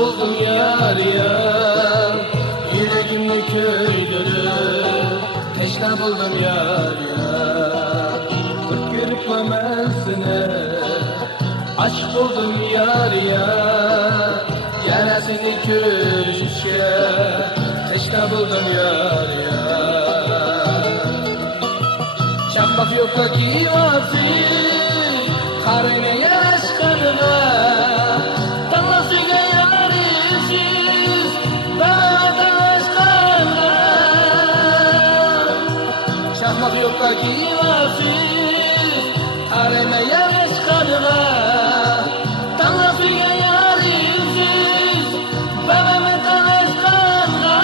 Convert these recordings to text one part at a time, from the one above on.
buldum yar yar, yüreğimi köydürür. Teşne buldum yar yar, kırk yürüklemezsine. Aşk buldum yar yar, yarasını körüşüşe. Teşne buldum yar yar. Çambak yokta giyvası, karine yaşkanına. Tanlasıyla yarışız, dağdan aşkana. Çambak yokta giyvası, karine yaşkanına. Tanlasıyla yarışız, dağdan aşkana.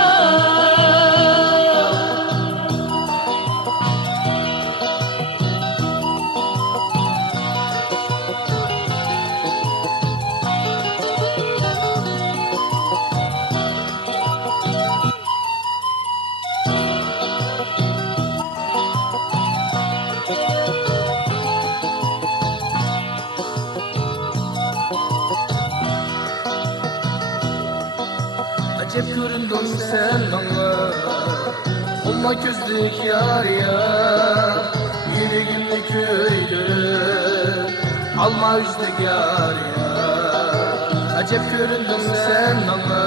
Acep göründün sen bana, olma gözlük yar yar, yüreğimli köydür, alma üzdük yar yar. Acep göründün sen bana,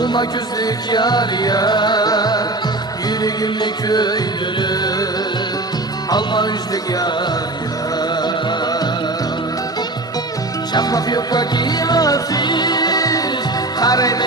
olma gözlük yar yar, yüreğimli köydür, alma üzdük yar yar. Çakmak yokta giymesiz, karayla